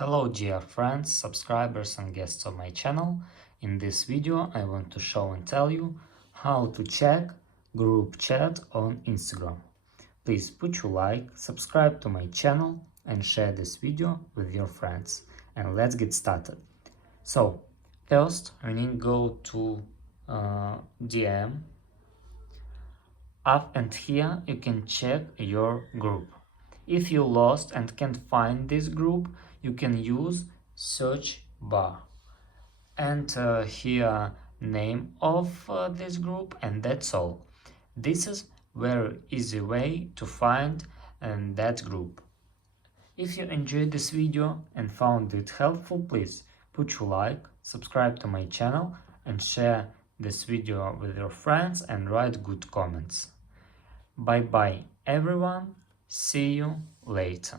Hello dear friends, subscribers and guests of my channel. In this video I want to show and tell you how to check group chat on Instagram. Please put your like, subscribe to my channel and share this video with your friends. And let's get started. So first we need to go to DM up, and here you can check your group. If you lost and can't find this group, you can use search bar and here name of this group, and that's all. This is very easy way to find that group. If you enjoyed this video and found it helpful, please put your like, subscribe to my channel and share this video with your friends and write good comments. Bye bye everyone, see you later.